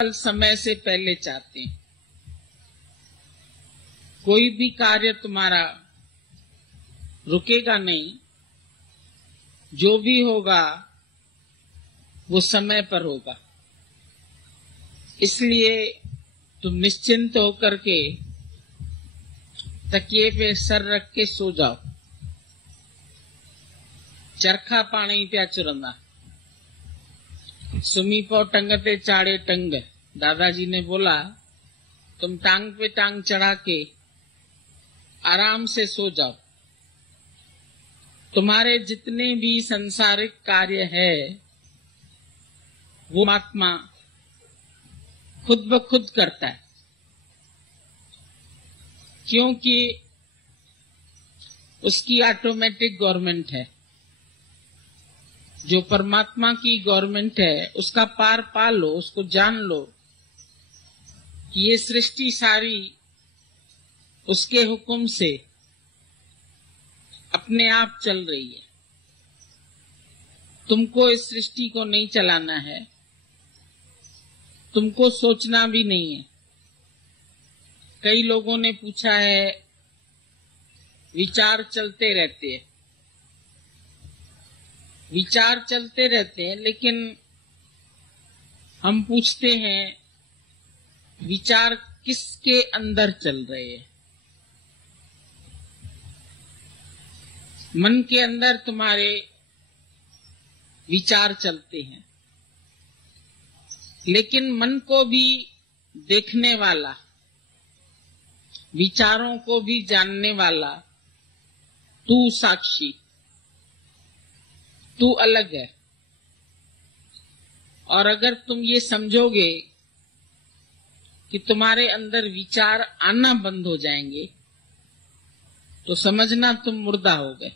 समय से पहले चाहते हैं। कोई भी कार्य तुम्हारा रुकेगा नहीं, जो भी होगा वो समय पर होगा। इसलिए तुम निश्चिंत होकर के तकिए पे सर रख के सो जाओ। चरखा पानी प्या चुरंदा सुमी पो टंगते चाड़े टंग। दादाजी ने बोला तुम टांग पे टांग चढ़ा के आराम से सो जाओ। तुम्हारे जितने भी संसारिक कार्य है वो महात्मा खुद ब खुद करता है, क्योंकि उसकी ऑटोमेटिक गवर्नमेंट है। जो परमात्मा की गवर्नमेंट है उसका पार पा लो, उसको जान लो कि ये सृष्टि सारी उसके हुक्म से अपने आप चल रही है। तुमको इस सृष्टि को नहीं चलाना है, तुमको सोचना भी नहीं है। कई लोगों ने पूछा है, विचार चलते रहते हैं, विचार चलते रहते हैं, लेकिन हम पूछते हैं विचार किसके अंदर चल रहे हैं? मन के अंदर तुम्हारे विचार चलते हैं, लेकिन मन को भी देखने वाला, विचारों को भी जानने वाला तू साक्षी, तू अलग है। और अगर तुम ये समझोगे कि तुम्हारे अंदर विचार आना बंद हो जाएंगे तो समझना तुम मुर्दा हो गए।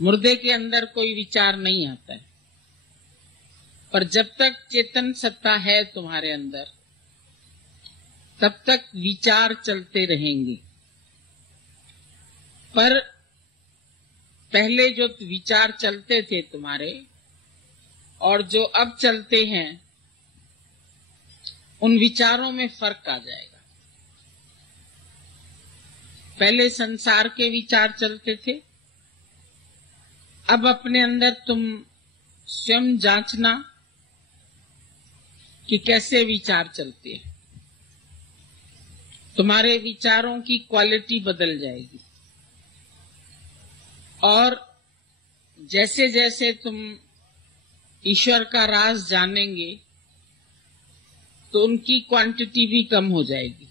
मुर्दे के अंदर कोई विचार नहीं आता है, पर जब तक चेतन सत्ता है तुम्हारे अंदर तब तक विचार चलते रहेंगे। पर पहले जो विचार चलते थे तुम्हारे और जो अब चलते हैं उन विचारों में फर्क आ जाएगा। पहले संसार के विचार चलते थे, अब अपने अंदर तुम स्वयं जांचना कि कैसे विचार चलते हैं। तुम्हारे विचारों की क्वालिटी बदल जाएगी और जैसे जैसे तुम ईश्वर का राज जानेंगे तो उनकी क्वांटिटी भी कम हो जाएगी।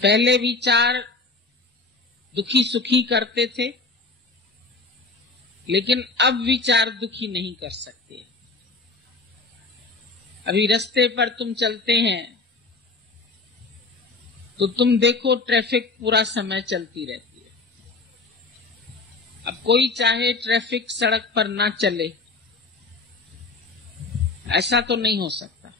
पहले विचार दुखी सुखी करते थे, लेकिन अब विचार दुखी नहीं कर सकते। अभी रास्ते पर तुम चलते हैं तो तुम देखो ट्रैफिक पूरा समय चलती रहती है। अब कोई चाहे ट्रैफिक सड़क पर ना चले, ऐसा तो नहीं हो सकता।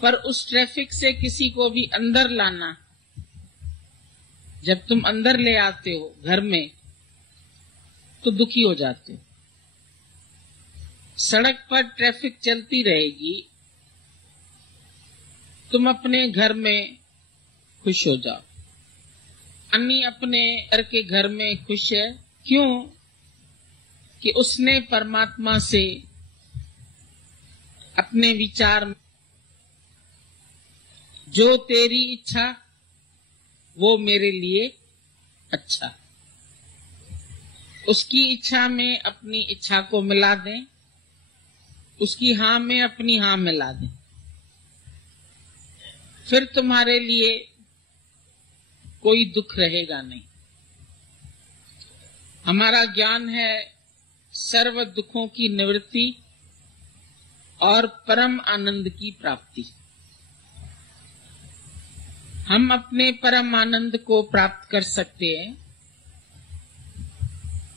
पर उस ट्रैफिक से किसी को भी अंदर लाना, जब तुम अंदर ले आते हो घर में तो दुखी हो जाते हो। सड़क पर ट्रैफिक चलती रहेगी, तुम अपने घर में खुश हो जाओ। अन्नी अपने के घर में खुश है, क्यों? कि उसने परमात्मा से अपने विचार में जो तेरी इच्छा वो मेरे लिए अच्छा, उसकी इच्छा में अपनी इच्छा को मिला दें, उसकी हां में अपनी हां मिला दें, फिर तुम्हारे लिए कोई दुख रहेगा नहीं। हमारा ज्ञान है सर्व दुखों की निवृत्ति और परम आनंद की प्राप्ति। हम अपने परम आनंद को प्राप्त कर सकते हैं,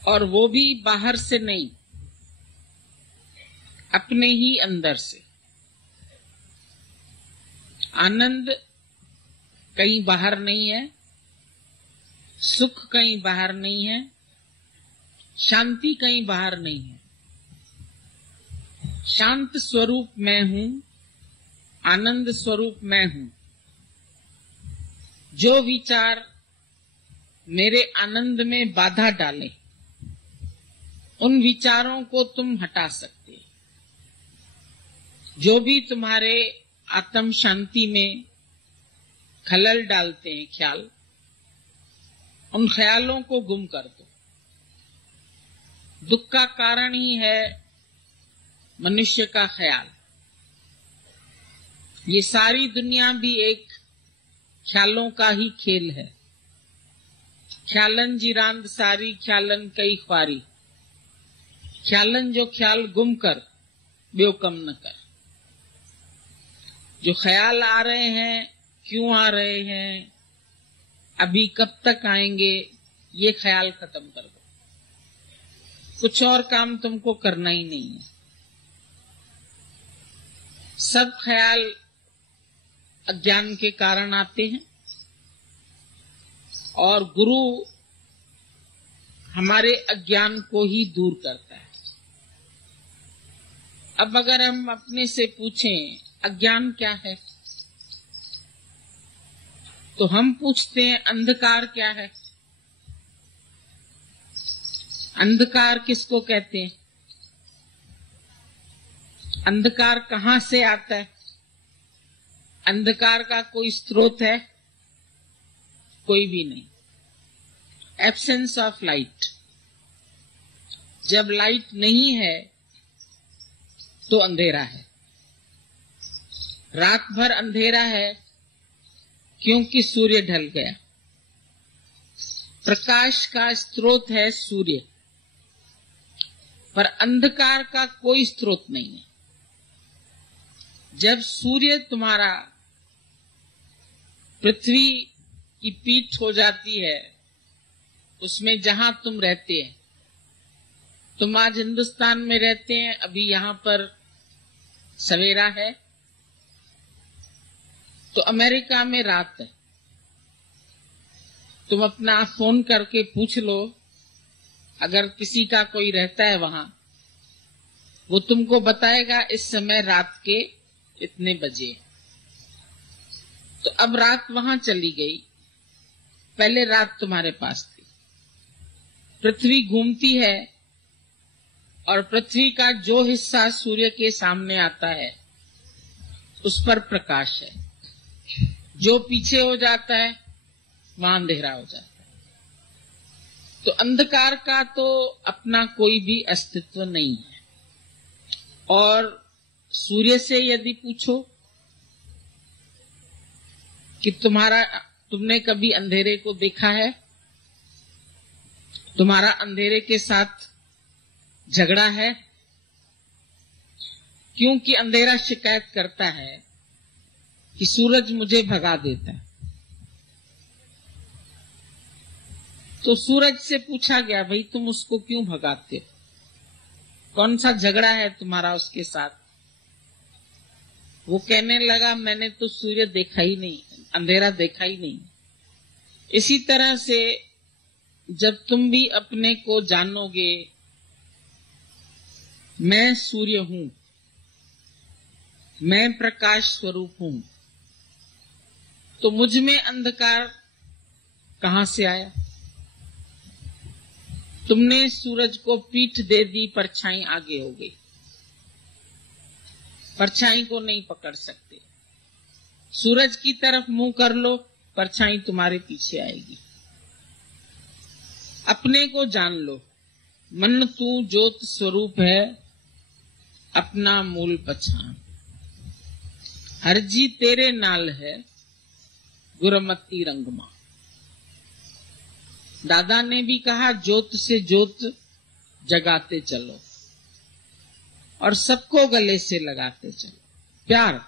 और वो भी बाहर से नहीं, अपने ही अंदर से। आनंद कहीं बाहर नहीं है, सुख कहीं बाहर नहीं है, शांति कहीं बाहर नहीं है। शांत स्वरूप मैं हूं, आनंद स्वरूप मैं हूं। जो विचार मेरे आनंद में बाधा डाले, उन विचारों को तुम हटा सकते। जो भी तुम्हारे आत्म शांति में खलल डालते हैं ख्याल, उन ख्यालों को गुम कर दो। दुख का कारण ही है मनुष्य का ख्याल। ये सारी दुनिया भी एक ख्यालों का ही खेल है। ख्यालन जिरांद सारी, ख्यालन कई ख्वारी। ख्यालन जो ख्याल गुम कर, ब्यो कम न कर। जो ख्याल आ रहे हैं, क्यों आ रहे हैं, अभी कब तक आएंगे, ये ख्याल खत्म कर दो। कुछ और काम तुमको करना ही नहीं है। सब ख्याल अज्ञान के कारण आते हैं और गुरु हमारे अज्ञान को ही दूर करता है। अब अगर हम अपने से पूछें अज्ञान क्या है, तो हम पूछते हैं अंधकार क्या है। अंधकार किसको कहते हैं? अंधकार कहां से आता है? अंधकार का कोई स्रोत है? कोई भी नहीं। Absence of light. जब लाइट नहीं है तो अंधेरा है। रात भर अंधेरा है क्योंकि सूर्य ढल गया। प्रकाश का स्रोत है सूर्य, पर अंधकार का कोई स्रोत नहीं है। जब सूर्य तुम्हारा पृथ्वी की पीठ हो जाती है, उसमें जहां तुम रहते हैं, तुम आज हिंदुस्तान में रहते हैं, अभी यहां पर सवेरा है, तो अमेरिका में रात है। तुम अपना फोन करके पूछ लो, अगर किसी का कोई रहता है वहां, वो तुमको बताएगा इस समय रात के इतने बजे। तो अब रात वहां चली गई, पहले रात तुम्हारे पास थी। पृथ्वी घूमती है और पृथ्वी का जो हिस्सा सूर्य के सामने आता है उस पर प्रकाश है। जो पीछे हो जाता है वहां अंधेरा हो जाता है। तो अंधकार का तो अपना कोई भी अस्तित्व नहीं है। और सूर्य से यदि पूछो कि तुमने कभी अंधेरे को देखा है, तुम्हारा अंधेरे के साथ झगड़ा है, क्योंकि अंधेरा शिकायत करता है कि सूरज मुझे भगा देता है। तो सूरज से पूछा गया, भाई तुम उसको क्यों भगाते हो? कौन सा झगड़ा है तुम्हारा उसके साथ? वो कहने लगा, मैंने तो सूर्य देखा ही नहीं, अंधेरा देखा ही नहीं। इसी तरह से जब तुम भी अपने को जानोगे, मैं सूर्य हूं, मैं प्रकाश स्वरूप हूं, तो मुझ में अंधकार कहां से आया? तुमने सूरज को पीठ दे दी, परछाई आगे हो गई। परछाई को नहीं पकड़ सकते। सूरज की तरफ मुंह कर लो, परछाई तुम्हारे पीछे आएगी। अपने को जान लो, मन तू ज्योत स्वरूप है, अपना मूल पहचान। हरजी तेरे नाल है, गुरमती रंगमा। दादा ने भी कहा, ज्योत से ज्योत जगाते चलो और सबको गले से लगाते चलो। प्यार,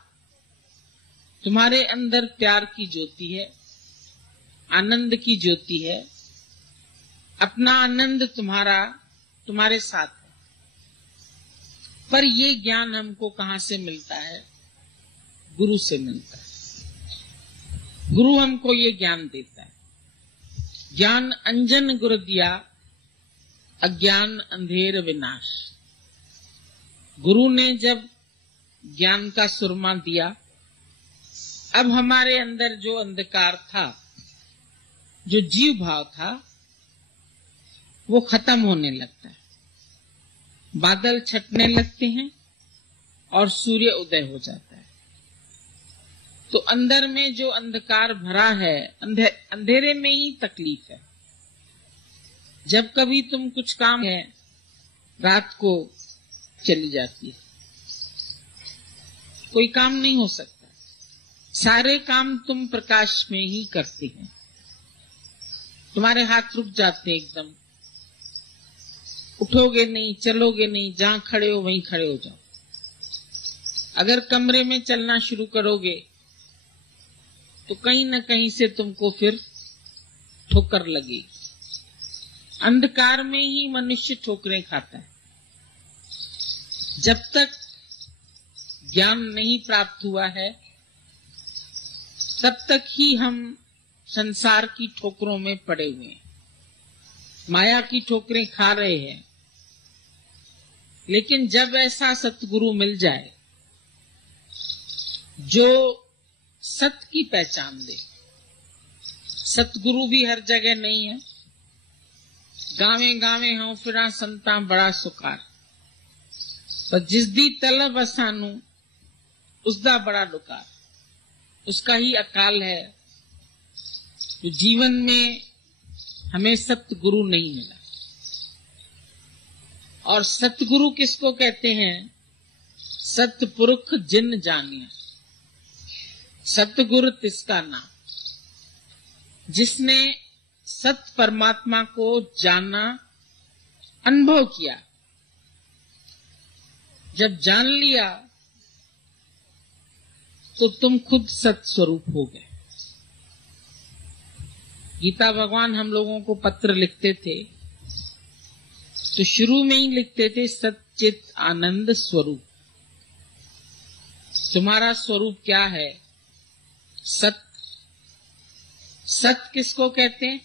तुम्हारे अंदर प्यार की ज्योति है, आनंद की ज्योति है। अपना आनंद तुम्हारे साथ है। पर ये ज्ञान हमको कहां से मिलता है? गुरु से मिलता है। गुरु हमको ये ज्ञान देता है। ज्ञान अंजन गुरु दिया, अज्ञान अंधेर विनाश। गुरु ने जब ज्ञान का सुरमा दिया, अब हमारे अंदर जो अंधकार था, जो जीव भाव था, वो खत्म होने लगता है। बादल छटने लगते हैं और सूर्य उदय हो जाता है। तो अंदर में जो अंधकार भरा है, अंधेरे में ही तकलीफ है। जब कभी तुम कुछ काम है, रात को चली जाती है, कोई काम नहीं हो सकता। सारे काम तुम प्रकाश में ही करते हैं। तुम्हारे हाथ रुक जाते हैं एकदम, उठोगे नहीं, चलोगे नहीं, जहां खड़े हो वहीं खड़े हो जाओ। अगर कमरे में चलना शुरू करोगे तो कहीं न कहीं से तुमको फिर ठोकर लगेगी। अंधकार में ही मनुष्य ठोकरें खाता है। जब तक ज्ञान नहीं प्राप्त हुआ है, तब तक ही हम संसार की ठोकरों में पड़े हुए हैं, माया की ठोकरें खा रहे हैं। लेकिन जब ऐसा सतगुरु मिल जाए जो सत्य की पहचान दे, सतगुरु भी हर जगह नहीं है। गावे गावे हों फिरा संता बड़ा सुकार, पर जिस दी तलब असानू उसदा बड़ा डुकार। उसका ही अकाल है जो जीवन में हमें सतगुरु नहीं मिला। और सतगुरु किसको कहते हैं? सतपुरुष जिन जानिया, सतगुरु तिसका नाम, जिसने सत परमात्मा को जाना, अनुभव किया। जब जान लिया तो तुम खुद सत स्वरूप हो गए। गीता भगवान हम लोगों को पत्र लिखते थे तो शुरू में ही लिखते थे सच्चित आनंद स्वरूप। तुम्हारा स्वरूप क्या है? सत। सत किसको कहते हैं?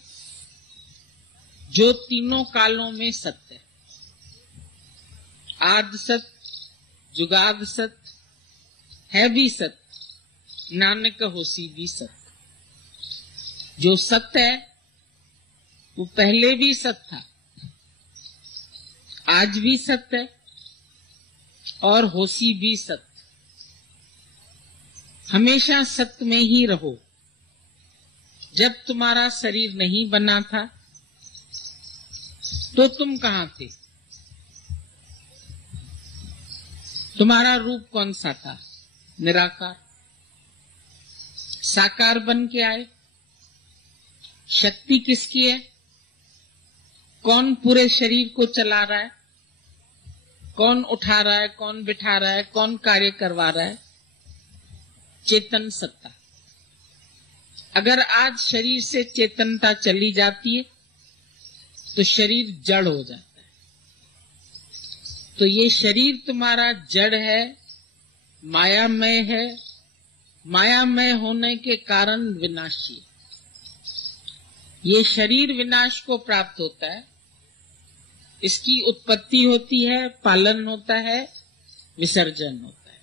जो तीनों कालों में सत्य है। आद सत, जुगाद सत, है भी सत, नानक होसी भी सत। जो सत्य है वो पहले भी सत्य था, आज भी सत्य है और होसी भी सत्य। हमेशा सत्य में ही रहो। जब तुम्हारा शरीर नहीं बना था तो तुम कहां थे? तुम्हारा रूप कौन सा था? निराकार। साकार बन के आए। शक्ति किसकी है? कौन पूरे शरीर को चला रहा है? कौन उठा रहा है? कौन बिठा रहा है? कौन कार्य करवा रहा है? चेतन सत्ता। अगर आज शरीर से चेतनता चली जाती है तो शरीर जड़ हो जाता है। तो ये शरीर तुम्हारा जड़ है, मायामय है। मायामय होने के कारण विनाशी है। ये शरीर विनाश को प्राप्त होता है। इसकी उत्पत्ति होती है, पालन होता है, विसर्जन होता है।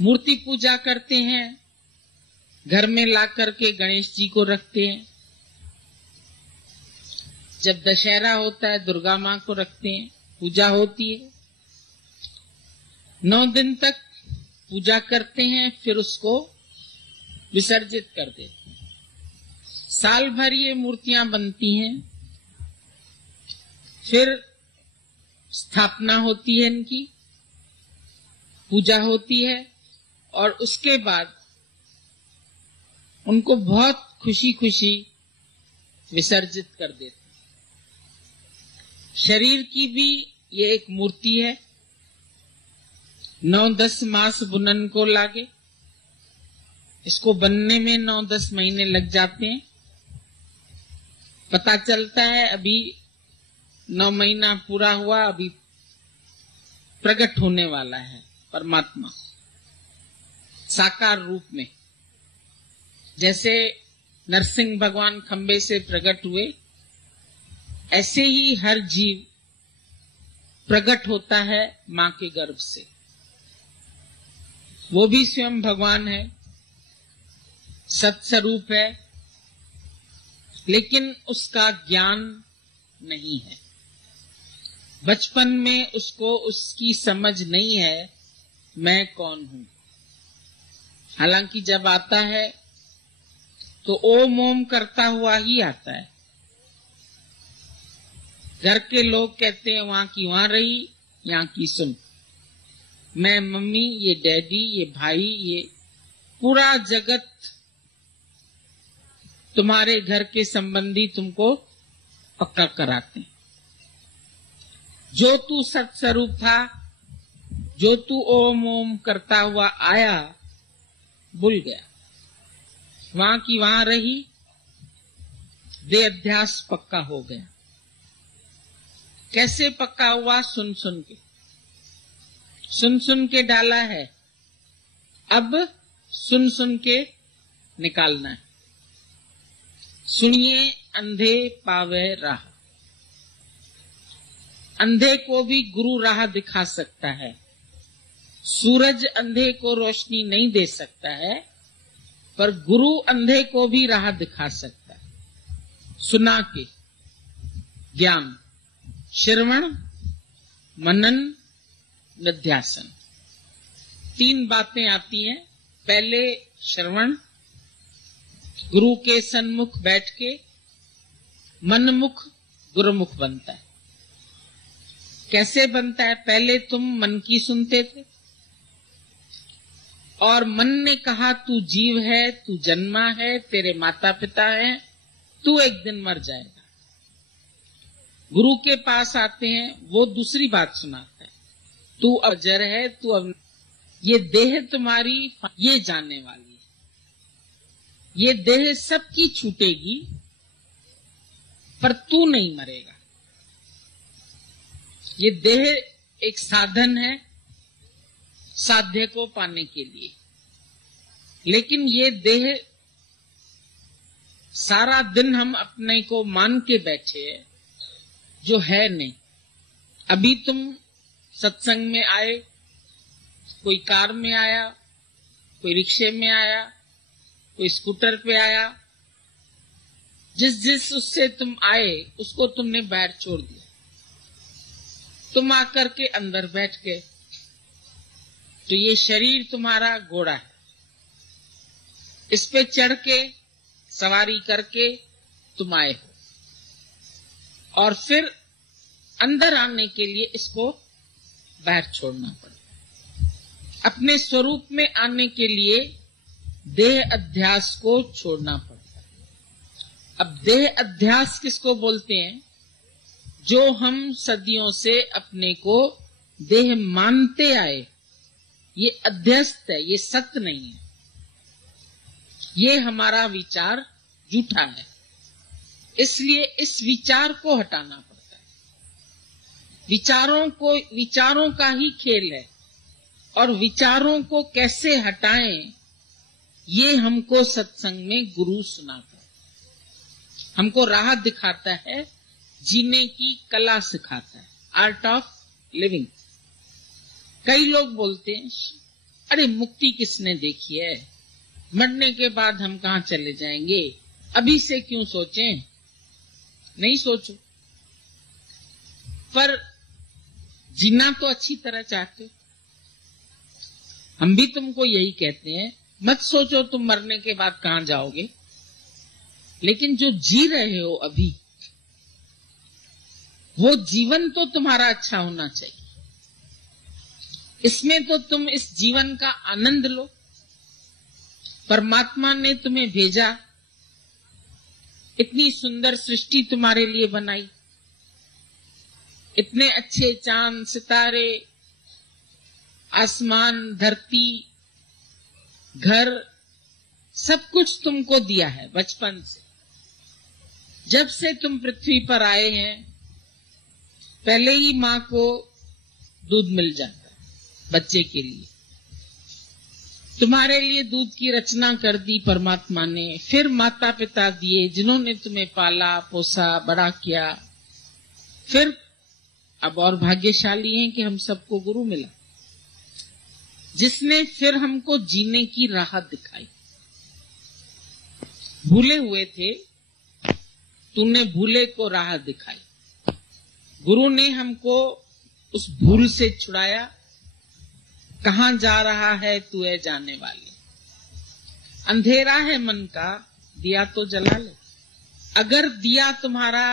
मूर्ति पूजा करते हैं, घर में ला करके गणेश जी को रखते हैं। जब दशहरा होता है दुर्गा मां को रखते हैं, पूजा होती है। 9 दिन तक पूजा करते हैं, फिर उसको विसर्जित कर देते हैं। साल भर ये मूर्तियां बनती हैं, फिर स्थापना होती है, इनकी पूजा होती है और उसके बाद उनको बहुत खुशी खुशी विसर्जित कर देते हैं। शरीर की भी ये एक मूर्ति है। 9-10 मास बुनन को लागे। इसको बनने में 9-10 महीने लग जाते हैं। पता चलता है अभी 9 महीना पूरा हुआ, अभी प्रकट होने वाला है परमात्मा साकार रूप में। जैसे नरसिंह भगवान खंबे से प्रकट हुए, ऐसे ही हर जीव प्रकट होता है मां के गर्भ से। वो भी स्वयं भगवान है, सत्स्वरूप है, लेकिन उसका ज्ञान नहीं है। बचपन में उसको उसकी समझ नहीं है मैं कौन हूं। हालांकि जब आता है तो ओम ओम करता हुआ ही आता है। घर के लोग कहते हैं वहां की वहां रही, यहां की सुन। मैं मम्मी, ये डैडी, ये भाई, ये पूरा जगत तुम्हारे घर के संबंधी तुमको पक्का कराते हैं। जो तू सत्स्वरूप था, जो तू ओम ओम करता हुआ आया, भूल गया। वहां की वहां रही, देह अध्यास पक्का हो गया। कैसे पक्का हुआ? सुन सुन के, सुन सुन के डाला है, अब सुन सुन के निकालना है। सुनिए अंधे पावे राह। अंधे को भी गुरु राह दिखा सकता है। सूरज अंधे को रोशनी नहीं दे सकता है, पर गुरु अंधे को भी राह दिखा सकता है। सुना के ज्ञान, श्रवण, मनन, निध्यासन, 3 बातें आती हैं। पहले श्रवण, गुरु के सन्मुख बैठ के मनमुख गुरुमुख बनता है। कैसे बनता है? पहले तुम मन की सुनते थे और मन ने कहा तू जीव है, तू जन्मा है, तेरे माता पिता हैं, तू एक दिन मर जाएगा। गुरु के पास आते हैं, वो दूसरी बात सुनाता है, तू अजर है, तू अब ये देह तुम्हारी ये जाने वाली है, ये देह सबकी छूटेगी, पर तू नहीं मरेगा। ये देह एक साधन है साध्य को पाने के लिए, लेकिन ये देह सारा दिन हम अपने को मान के बैठे हैं, जो है नहीं। अभी तुम सत्संग में आए, कोई कार में आया, कोई रिक्शे में आया, कोई स्कूटर पे आया, जिस उससे तुम आए उसको तुमने बाहर छोड़ दिया। तुम आकर के अंदर बैठ गए। तो ये शरीर तुम्हारा घोड़ा है, इस पे चढ़ के सवारी करके तुम आए हो, और फिर अंदर आने के लिए इसको बाहर छोड़ना पड़ेगा। अपने स्वरूप में आने के लिए देह अध्यास को छोड़ना पड़ता है। अब देह अध्यास किसको बोलते हैं? जो हम सदियों से अपने को देह मानते आए, ये अध्यस्त है, ये सत्य नहीं है। ये हमारा विचार झूठा है, इसलिए इस विचार को हटाना पड़ता है। विचारों का ही खेल है, और विचारों को कैसे हटाएं, ये हमको सत्संग में गुरु सुनाता है, हमको राह दिखाता है, जीने की कला सिखाता है, आर्ट ऑफ लिविंग। कई लोग बोलते हैं, अरे मुक्ति किसने देखी है, मरने के बाद हम कहां चले जाएंगे, अभी से क्यों सोचें। नहीं सोचो, पर जीना तो अच्छी तरह चाहते हो। हम भी तुमको यही कहते हैं, मत सोचो तुम मरने के बाद कहां जाओगे, लेकिन जो जी रहे हो अभी, वो जीवन तो तुम्हारा अच्छा होना चाहिए। इसमें तो तुम इस जीवन का आनंद लो। परमात्मा ने तुम्हें भेजा, इतनी सुंदर सृष्टि तुम्हारे लिए बनाई, इतने अच्छे चांद सितारे, आसमान, धरती, घर, सब कुछ तुमको दिया है बचपन से। जब से तुम पृथ्वी पर आए हैं, पहले ही मां को दूध मिल जाता है बच्चे के लिए। तुम्हारे लिए दूध की रचना कर दी परमात्मा ने, फिर माता पिता दिए जिन्होंने तुम्हें पाला पोसा बड़ा किया, फिर अब और भाग्यशाली हैं कि हम सबको गुरु मिला, जिसने फिर हमको जीने की राह दिखाई। भूले हुए थे, तूने भूले को राह दिखाई। गुरु ने हमको उस भूल से छुड़ाया। कहां जा रहा है तू है जाने वाले, अंधेरा है मन का दिया तो जला ले। अगर दिया तुम्हारा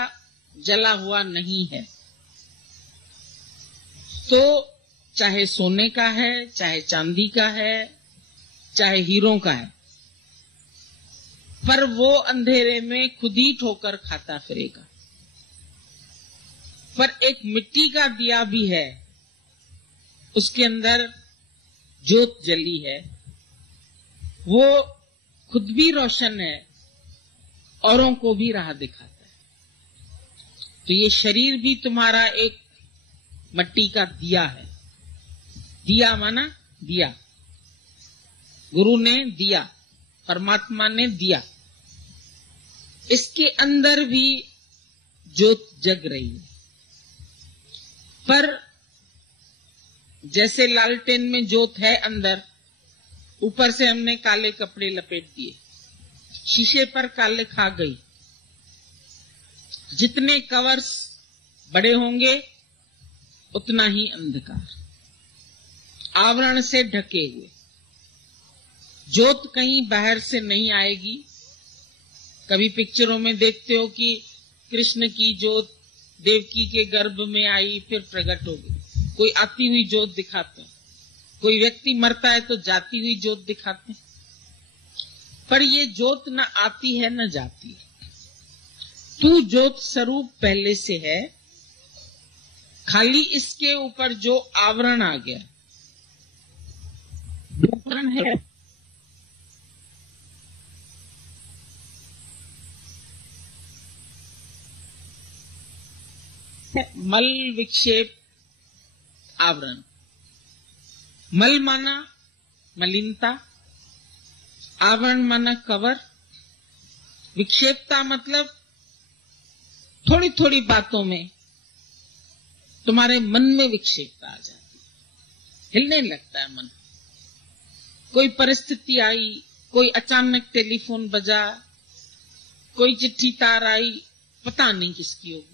जला हुआ नहीं है तो चाहे सोने का है, चाहे चांदी का है, चाहे हीरों का है, पर वो अंधेरे में खुद ही ठोकर खाता फिरेगा। पर एक मिट्टी का दिया भी है, उसके अंदर ज्योत जली है, वो खुद भी रोशन है, औरों को भी राह दिखाता है। तो ये शरीर भी तुम्हारा एक मिट्टी का दिया है। दिया माना दिया, गुरु ने दिया, परमात्मा ने दिया। इसके अंदर भी ज्योत जग रही है। पर जैसे लालटेन में ज्योत है अंदर, ऊपर से हमने काले कपड़े लपेट दिए, शीशे पर काले खा गई। जितने कवर्स बड़े होंगे उतना ही अंधकार, आवरण से ढके हुए। ज्योत कहीं बाहर से नहीं आएगी। कभी पिक्चरों में देखते हो कि कृष्ण की ज्योत देवकी के गर्भ में आई फिर प्रकट हो गई। कोई आती हुई ज्योत दिखाते हैं, कोई व्यक्ति मरता है तो जाती हुई ज्योत दिखाते हैं। पर ये ज्योत न आती है न जाती है। तू ज्योत स्वरूप पहले से है, खाली इसके ऊपर जो आवरण आ गया, आवरण है, मल विक्षेप आवरण। मल माना मलिनता, आवरण माना कवर, विक्षेपता मतलब थोड़ी थोड़ी बातों में तुम्हारे मन में विक्षेपता आ जाती, हिलने लगता है मन। कोई परिस्थिति आई, कोई अचानक टेलीफोन बजा, कोई चिट्ठी तार आई, पता नहीं किसकी होगी,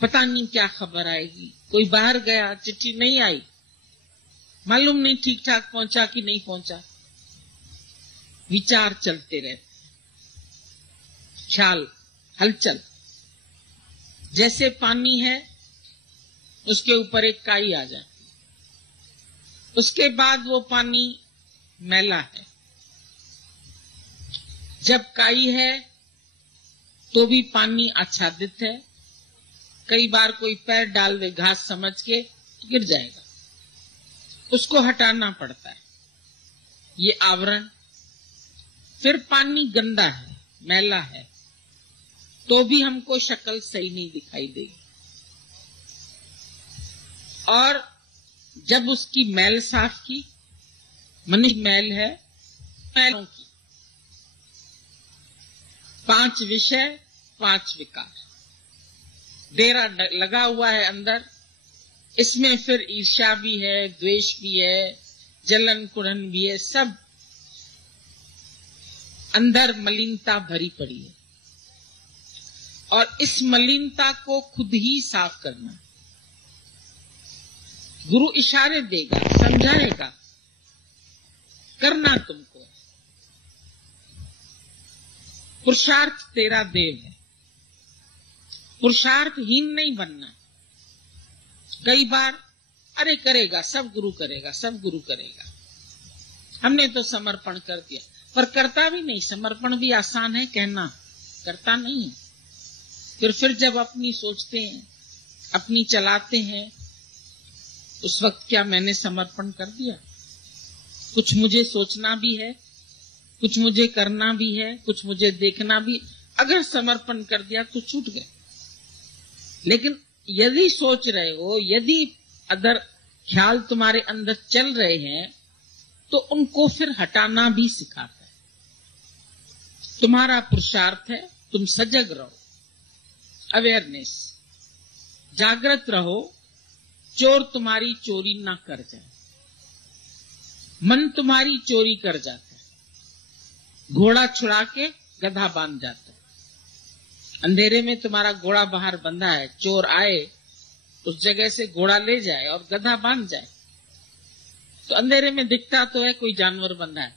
पता नहीं क्या खबर आएगी। कोई बाहर गया, चिट्ठी नहीं आई, मालूम नहीं ठीक ठाक पहुंचा कि नहीं पहुंचा। विचार चलते रहते, ख्याल, हलचल। जैसे पानी है, उसके ऊपर एक काई आ जाती, उसके बाद वो पानी मैला है। जब काई है तो भी पानी आच्छादित है। कई बार कोई पैर डाल दे घास समझ के तो गिर जाएगा, उसको हटाना पड़ता है, ये आवरण। फिर पानी गंदा है, मैला है, तो भी हमको शक्ल सही नहीं दिखाई देगी। और जब उसकी मैल साफ की, मनुष्य मैल है, मैलों की 5 विषय 5 विकार, डेरा लगा हुआ है अंदर। इसमें फिर ईर्ष्या भी है, द्वेष भी है, जलन कुड़न भी है, सब अंदर मलिनता भरी पड़ी है। और इस मलिनता को खुद ही साफ करना। गुरु इशारे देगा, समझाएगा, करना तुमको। पुरुषार्थ तेरा देव है, पुरुषार्थहीन नहीं बनना। कई बार अरे करेगा, सब गुरु करेगा, सब गुरु करेगा, हमने तो समर्पण कर दिया, पर करता भी नहीं। समर्पण भी आसान है कहना, करता नहीं है। फिर जब अपनी सोचते हैं, अपनी चलाते हैं, उस वक्त क्या मैंने समर्पण कर दिया? कुछ मुझे सोचना भी है, कुछ मुझे करना भी है, कुछ मुझे देखना भी। अगर समर्पण कर दिया तो छूट गए। लेकिन यदि सोच रहे हो, यदि अदर ख्याल तुम्हारे अंदर चल रहे हैं, तो उनको फिर हटाना भी सिखाता है। तुम्हारा पुरुषार्थ है तुम सजग रहो, अवेयरनेस। जागृत रहो, चोर तुम्हारी चोरी ना कर जाए। मन तुम्हारी चोरी कर जाता है, घोड़ा छुड़ा के गधा बांध जाता है। अंधेरे में तुम्हारा घोड़ा बाहर बंधा है, चोर आए उस जगह से घोड़ा ले जाए और गधा बांध जाए, तो अंधेरे में दिखता तो है कोई जानवर बंधा है,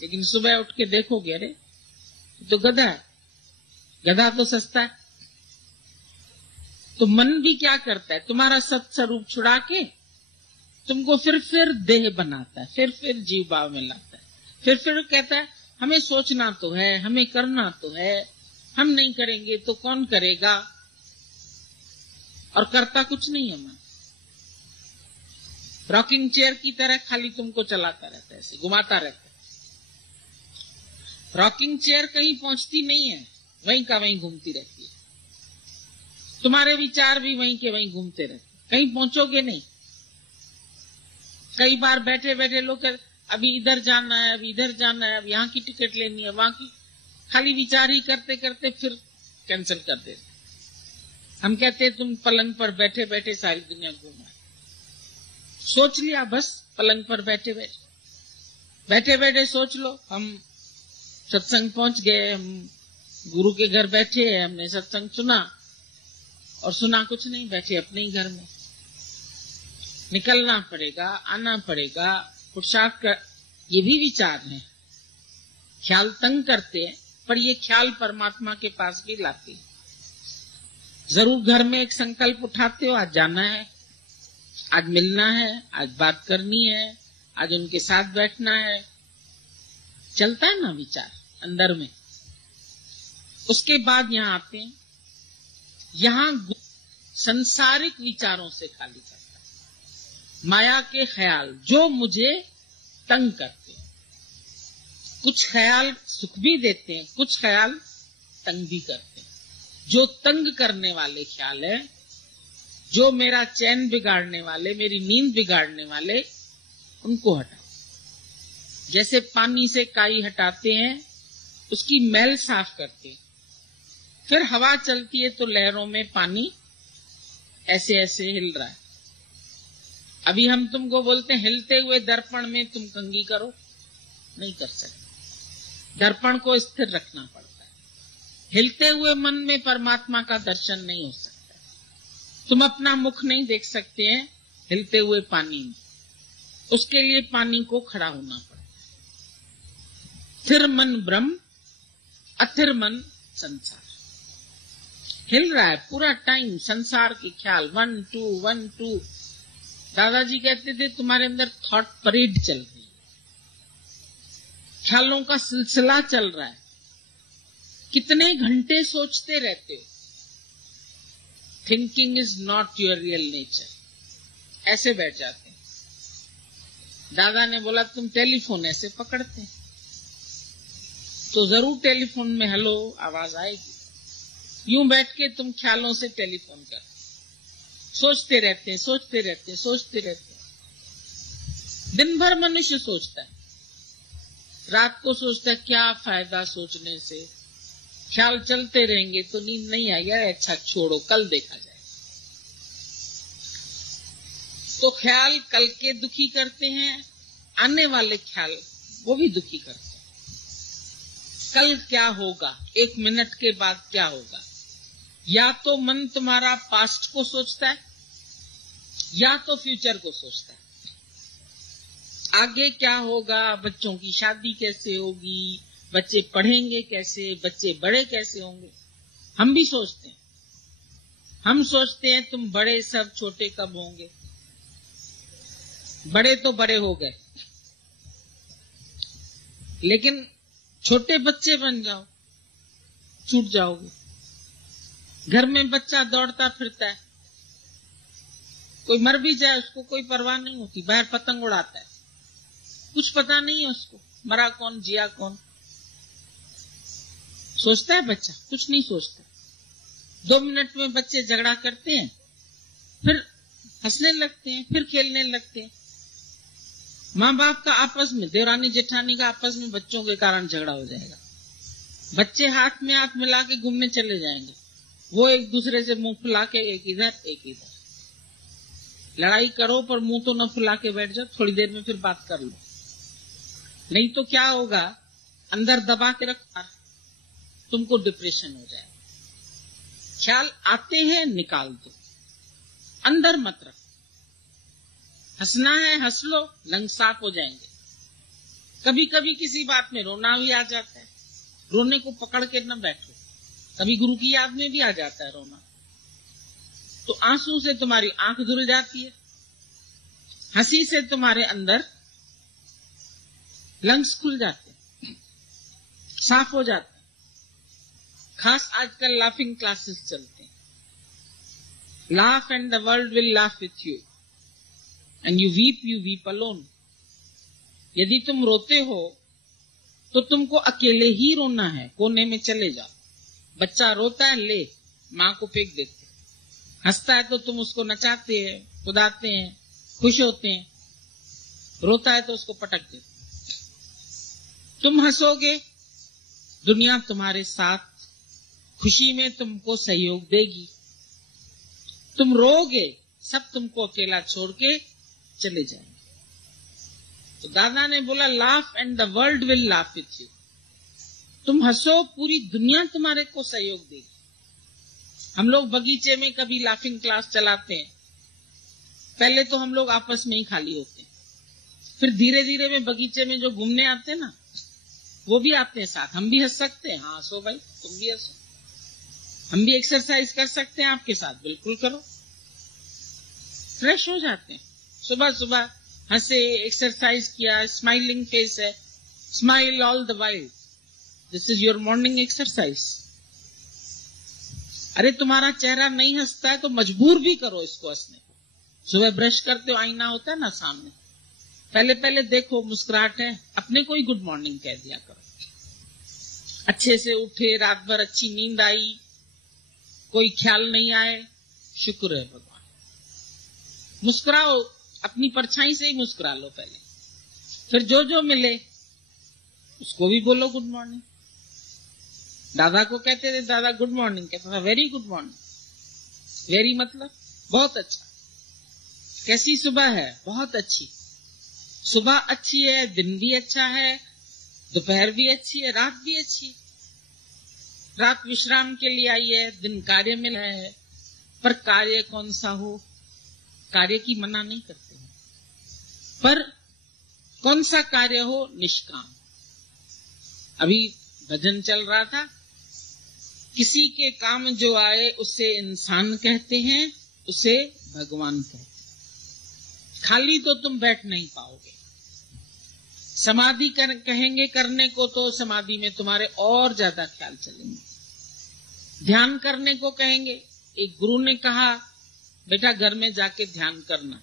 लेकिन सुबह उठ के देखोगे, अरे तो गधा है, गधा तो सस्ता है। तो मन भी क्या करता है, तुम्हारा सत्स्वरूप छुड़ा के तुमको फिर देह बनाता है, फिर जीव भाव में लाता है, फिर कहता है हमें सोचना तो है, हमें करना तो है, हम नहीं करेंगे तो कौन करेगा, और करता कुछ नहीं है मन। रॉकिंग चेयर की तरह खाली तुमको चलाता रहता है, ऐसे घुमाता रहता है। रॉकिंग चेयर कहीं पहुंचती नहीं है, वहीं का वहीं घूमती रहती है। तुम्हारे विचार भी वहीं के वहीं घूमते रहते, कहीं पहुंचोगे नहीं। कई बार बैठे बैठे लोग अभी इधर जाना है, अभी इधर जाना है, अब यहाँ की टिकट लेनी है, वहां की, खाली विचार ही करते करते फिर कैंसिल कर देते। हम कहते तुम पलंग पर बैठे बैठे सारी दुनिया घूमा, सोच लिया बस, पलंग पर बैठे बैठे सोच लो। हम सत्संग पहुंच गए, हम गुरु के घर बैठे, हमने सत्संग सुना, और सुना कुछ नहीं, बैठे अपने ही घर में। निकलना पड़ेगा, आना पड़ेगा, पुरुषार्थ कर, ये भी विचार है। ख्याल तंग करते हैं, पर ये ख्याल परमात्मा के पास भी लाते हैं। जरूर घर में एक संकल्प उठाते हो, आज जाना है, आज मिलना है, आज बात करनी है, आज उनके साथ बैठना है, चलता है ना विचार अंदर में। उसके बाद यहाँ आते हैं, यहाँ संसारिक विचारों से खाली करता है, माया के ख्याल जो मुझे तंग करते हैं। कुछ ख्याल सुख भी देते हैं, कुछ ख्याल तंग भी करते हैं। जो तंग करने वाले ख्याल है, जो मेरा चैन बिगाड़ने वाले, मेरी नींद बिगाड़ने वाले, उनको हटाओ। जैसे पानी से काई हटाते हैं, उसकी मैल साफ करते हैं, फिर हवा चलती है तो लहरों में पानी ऐसे ऐसे हिल रहा है। अभी हम तुमको बोलते हैं हिलते हुए दर्पण में तुम कंघी करो, नहीं कर सकते, दर्पण को स्थिर रखना पड़ता है। हिलते हुए मन में परमात्मा का दर्शन नहीं हो सकता। तुम अपना मुख नहीं देख सकते हैं हिलते हुए पानी में, उसके लिए पानी को खड़ा होना पड़ता है। स्थिर मन ब्रह्म, अथिर मन संसार। हिल रहा है पूरा टाइम संसार के ख्याल, 1 2 1 2। दादाजी कहते थे तुम्हारे अंदर थॉट परेड चल रही है, ख्यालों का सिलसिला चल रहा है। कितने घंटे सोचते रहते हो। Thinking is not your real nature. ऐसे बैठ जाते हैं। दादा ने बोला तुम टेलीफोन ऐसे पकड़ते हैं तो जरूर टेलीफोन में हेलो आवाज आएगी। यूं बैठ के तुम ख्यालों से टेलीफोन कर, सोचते रहते हैं, सोचते रहते हैं, सोचते रहते हैं। दिन भर मनुष्य सोचता है, रात को सोचता है क्या फायदा सोचने से, ख्याल चलते रहेंगे तो नींद नहीं आएगी, अच्छा छोड़ो कल देखा जाए। तो ख्याल कल के दुखी करते हैं, आने वाले ख्याल वो भी दुखी करते हैं। कल क्या होगा, 1 मिनट के बाद क्या होगा। या तो मन तुम्हारा पास्ट को सोचता है या तो फ्यूचर को सोचता है। आगे क्या होगा, बच्चों की शादी कैसे होगी, बच्चे पढ़ेंगे कैसे, बच्चे बड़े कैसे होंगे। हम भी सोचते हैं, हम सोचते हैं तुम बड़े सब छोटे कब होंगे। बड़े तो बड़े हो गए, लेकिन छोटे बच्चे बन जाओ, छूट जाओगे। घर में बच्चा दौड़ता फिरता है, कोई मर भी जाए उसको कोई परवाह नहीं होती, बाहर पतंग उड़ाता है, कुछ पता नहीं है उसको मरा कौन जिया कौन। सोचता है बच्चा, कुछ नहीं सोचता। 2 मिनट में बच्चे झगड़ा करते हैं, फिर हंसने लगते हैं, फिर खेलने लगते हैं। माँ बाप का आपस में, देवरानी जेठानी का आपस में बच्चों के कारण झगड़ा हो जाएगा। बच्चे हाथ में हाथ मिला के घूमने चले जाएंगे, वो एक दूसरे से मुंह फुला के एक इधर एक इधर। लड़ाई करो पर मुंह तो न फुला के बैठ जाओ, थोड़ी देर में फिर बात कर लो, नहीं तो क्या होगा, अंदर दबा के रखा, तुमको डिप्रेशन हो जाए। ख्याल आते हैं निकाल दो, अंदर मत रखो। हंसना है हंस लो, लंग साफ हो जाएंगे। कभी कभी किसी बात में रोना भी आ जाता है, रोने को पकड़ के न बैठो, कभी गुरु की याद में भी आ जाता है रोना, तो आंसू से तुम्हारी आंख धुल जाती है, हंसी से तुम्हारे अंदर लंग्स खुल जाते हैं, साफ हो जाते हैं। खास आजकल लाफिंग क्लासेस चलते हैं, laugh and the world will laugh with you and you weep alone. यदि तुम रोते हो तो तुमको अकेले ही रोना है, कोने में चले जाओ। बच्चा रोता है, ले माँ को फेंक देते, हंसता है तो तुम उसको नचाते हैं, कुदाते हैं, खुश होते हैं, रोता है तो उसको पटक देते। तुम हंसोगे, दुनिया तुम्हारे साथ खुशी में तुमको सहयोग देगी। तुम रोगे, सब तुमको अकेला छोड़ के चले जाएंगे। तो दादा ने बोला laugh and the world will laugh with you. तुम हंसो, पूरी दुनिया तुम्हारे को सहयोग देगी। हम लोग बगीचे में कभी लाफिंग क्लास चलाते हैं, पहले तो हम लोग आपस में ही खाली होते हैं, फिर धीरे धीरे में बगीचे में जो घूमने आते हैं ना, वो भी आते हैं साथ। हम भी हंस सकते हैं, हाँ हंसो भाई, तुम भी हंसो। हम भी एक्सरसाइज कर सकते हैं आपके साथ, बिल्कुल करो, फ्रेश हो जाते हैं। सुबह सुबह हंसे, एक्सरसाइज किया, स्माइलिंग फेस है, smile all the while, this is your morning exercise. अरे तुम्हारा चेहरा नहीं हंसता है तो मजबूर भी करो इसको हंसने को। सुबह ब्रश करते हो, आईना होता है ना सामने, पहले पहले देखो मुस्कुराहट है, अपने को ही गुड मॉर्निंग कह दिया करो। अच्छे से उठे, रात भर अच्छी नींद आई, कोई ख्याल नहीं आए, शुक्र है भगवान। मुस्कुराओ, अपनी परछाई से ही मुस्कुरा लो पहले, फिर जो जो मिले उसको भी बोलो गुड मॉर्निंग। दादा को कहते थे, दादा गुड मॉर्निंग, कहता था वेरी गुड मॉर्निंग। वेरी मतलब बहुत अच्छा। कैसी सुबह है? बहुत अच्छी। सुबह अच्छी है, दिन भी अच्छा है, दोपहर भी अच्छी है, रात भी अच्छी। रात विश्राम के लिए आई है, दिन कार्य में है, पर कार्य कौन सा हो, कार्य की मना नहीं करते हैं, पर कौन सा कार्य हो, निष्काम। अभी भजन चल रहा था, किसी के काम जो आए उसे इंसान कहते हैं, उसे भगवान कहते हैं। खाली तो तुम बैठ नहीं पाओगे। समाधि कहेंगे करने को तो समाधि में तुम्हारे और ज्यादा ख्याल चलेंगे। ध्यान करने को कहेंगे, एक गुरु ने कहा बेटा घर में जाके ध्यान करना,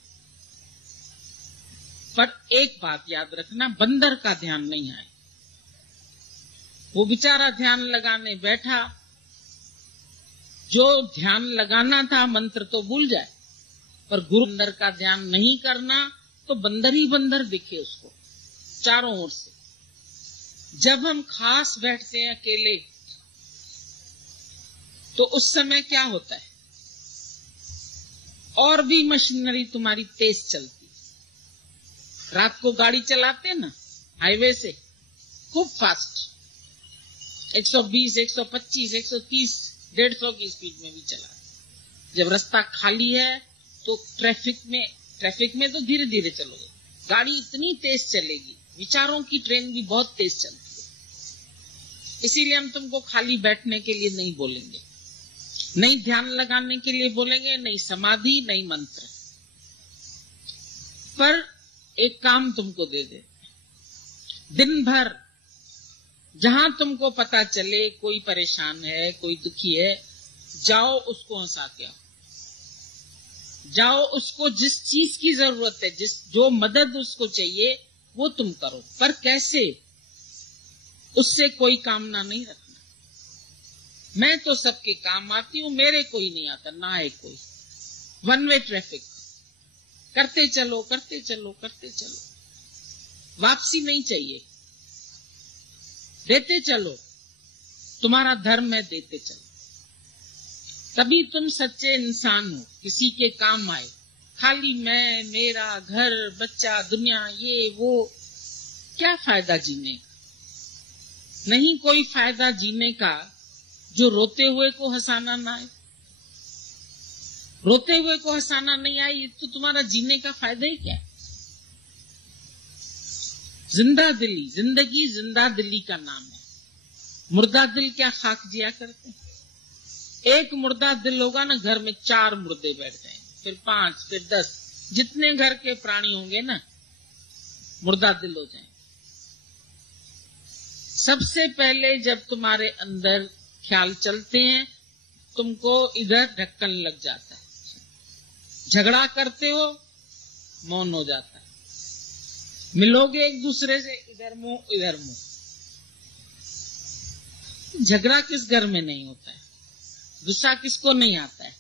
पर एक बात याद रखना, बंदर का ध्यान नहीं आए। वो बेचारा ध्यान लगाने बैठा, जो ध्यान लगाना था मंत्र तो भूल जाए, पर गुरु बंदर का ध्यान नहीं करना तो बंदर ही बंदर दिखे उसको चारों ओर से। जब हम खास बैठते हैं अकेले तो उस समय क्या होता है, और भी मशीनरी तुम्हारी तेज चलती। रात को गाड़ी चलाते हैं ना हाईवे से, खूब फास्ट, 120, 125, 130, 150 की स्पीड में भी चला। जब रास्ता खाली है तो ट्रैफिक में तो धीरे धीरे चलोगे, गाड़ी इतनी तेज चलेगी, विचारों की ट्रेन भी बहुत तेज चलती है। इसीलिए हम तुमको खाली बैठने के लिए नहीं बोलेंगे, नहीं ध्यान लगाने के लिए बोलेंगे, नहीं समाधि, नहीं मंत्र। पर एक काम तुमको दे दे, दिन भर जहां तुमको पता चले कोई परेशान है, कोई दुखी है, जाओ उसको हंसा के आओ। जाओ उसको जिस चीज की जरूरत है, जो मदद उसको चाहिए वो तुम करो, पर कैसे, उससे कोई कामना नहीं रखना। मैं तो सबके काम आती हूं, मेरे कोई नहीं आता, ना है कोई। वन वे ट्रैफिक, करते चलो करते चलो करते चलो, वापसी नहीं चाहिए, देते चलो, तुम्हारा धर्म है, देते चलो। तभी तुम सच्चे इंसान हो, किसी के काम आए। खाली मैं, मेरा, घर, बच्चा, दुनिया, ये वो, क्या फायदा जीने का? नहीं कोई फायदा जीने का जो रोते हुए को हंसाना ना आए। रोते हुए को हंसाना नहीं आए, ये तो तुम्हारा जीने का फायदा ही क्या है? जिंदा दिली, जिंदगी जिंदा दिली का नाम है। मुर्दा दिल क्या खाक जिया करते हैं? एक मुर्दा दिल होगा ना, घर में 4 मुर्दे बैठ जाएंगे, फिर 5, फिर 10, जितने घर के प्राणी होंगे ना, मुर्दा दिल हो जाएंगे। सबसे पहले जब तुम्हारे अंदर ख्याल चलते हैं, तुमको इधर ढक्कन लग जाता है, झगड़ा करते हो, मौन हो जाता है, मिलोगे एक दूसरे से, इधर मुंह इधर मुंह। झगड़ा किस घर में नहीं होता है? गुस्सा किसको नहीं आता है?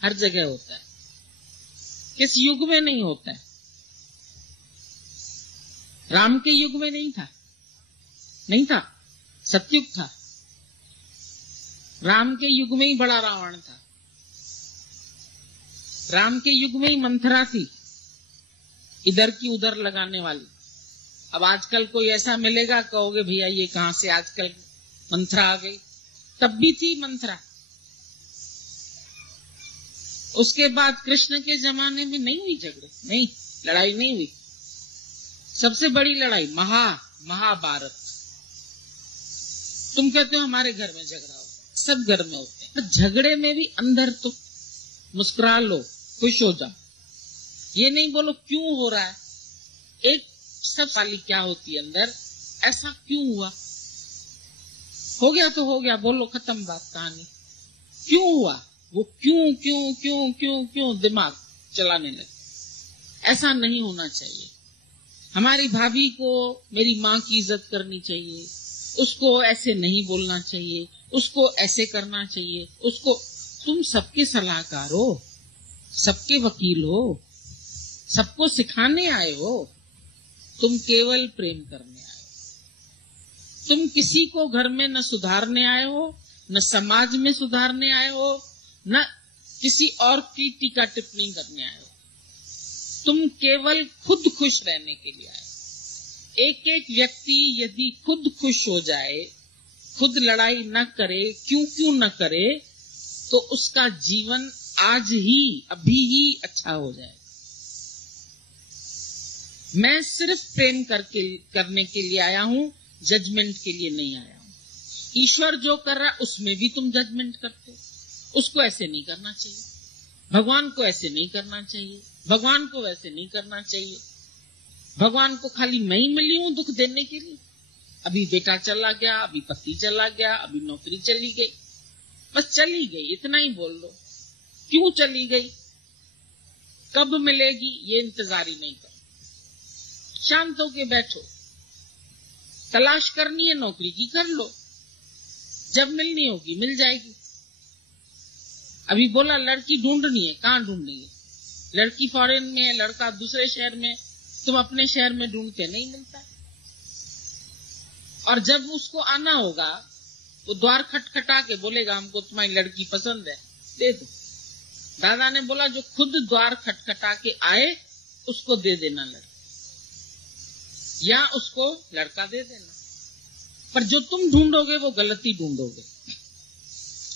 हर जगह होता है। किस युग में नहीं होता है? राम के युग में नहीं था, नहीं था, सतयुग था। राम के युग में ही बड़ा रावण था। राम के युग में ही मंथरा थी, इधर की उधर लगाने वाली। अब आजकल कोई ऐसा मिलेगा, कहोगे भैया ये कहां से आजकल मंथरा आ गई? तब भी थी मंथरा। उसके बाद कृष्ण के जमाने में नहीं हुई झगड़े, नहीं, लड़ाई नहीं हुई। सबसे बड़ी लड़ाई महाभारत। तुम कहते हो हमारे घर में झगड़ा हो, सब घर में होते हैं। झगड़े में भी अंदर तुम मुस्कुरा लो, खुश हो जाओ, ये नहीं बोलो क्यों हो रहा है। एक सब वाली क्या होती है अंदर, ऐसा क्यों हुआ? हो गया तो हो गया, बोलो, खत्म बात, कहानी। क्यों हुआ? वो क्यों क्यों क्यों क्यों क्यों दिमाग चलाने लगे। ऐसा नहीं होना चाहिए। हमारी भाभी को मेरी माँ की इज्जत करनी चाहिए, उसको ऐसे नहीं बोलना चाहिए, उसको ऐसे करना चाहिए, उसको। तुम सबके सलाहकार हो, सबके वकील हो, सबको सिखाने आए हो। तुम केवल प्रेम करने आए हो। तुम किसी को घर में न सुधारने आए हो, न समाज में सुधारने आए हो, न किसी और की टीका टिप्पणी करने आए हो। तुम केवल खुद खुश रहने के लिए आए हो। एक एक व्यक्ति यदि खुद खुश हो जाए, खुद लड़ाई न करे, क्यों न करे, तो उसका जीवन आज ही, अभी ही अच्छा हो जाए। मैं सिर्फ प्रेम करने के लिए आया हूं, जजमेंट के लिए नहीं आया हूं। ईश्वर जो कर रहा है उसमें भी तुम जजमेंट करते हो। उसको ऐसे नहीं करना चाहिए, भगवान को ऐसे नहीं करना चाहिए, भगवान को वैसे नहीं करना चाहिए। भगवान को खाली मैं ही मिली हूं दुख देने के लिए। अभी बेटा चला गया, अभी पति चला गया, अभी नौकरी चली गई, बस चली गई, इतना ही बोल लो। क्यों चली गई, कब मिलेगी, ये इंतजार ही नहीं करो। शांत होके बैठो। तलाश करनी है नौकरी की, कर लो, जब मिलनी होगी मिल जाएगी। अभी बोला लड़की ढूंढनी है, कहां ढूंढनी है? लड़की फॉरेन में है, लड़का दूसरे शहर में, तुम अपने शहर में ढूंढते, नहीं मिलता। और जब उसको आना होगा, वो द्वार खटखटा के बोलेगा हमको तुम्हारी लड़की पसंद है, दे दो। दादा ने बोला जो खुद द्वार खटखटा के आए उसको दे देना लड़की, या उसको लड़का दे देना। पर जो तुम ढूंढोगे वो गलती ढूंढोगे,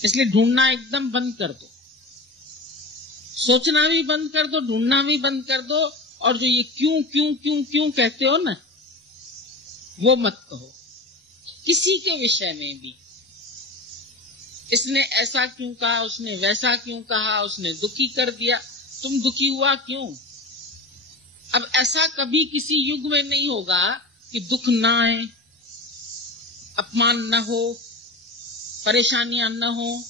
इसलिए ढूंढना एकदम बंद कर दो। सोचना भी बंद कर दो, ढूंढना भी बंद कर दो। और जो ये क्यों क्यों क्यों क्यों कहते हो ना, वो मत कहो किसी के विषय में भी। इसने ऐसा क्यों कहा, उसने वैसा क्यों कहा, उसने दुखी कर दिया, तुम दुखी हुआ क्यों? अब ऐसा कभी किसी युग में नहीं होगा कि दुख ना आए, अपमान न हो, परेशानियां न हो,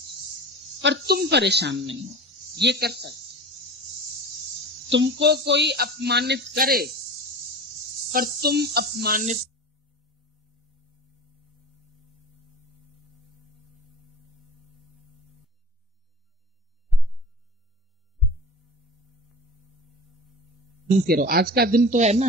पर तुम परेशान नहीं हो। ये कर सकते। तुमको कोई अपमानित करे पर तुम अपमानित नहीं करो। आज का दिन तो है ना,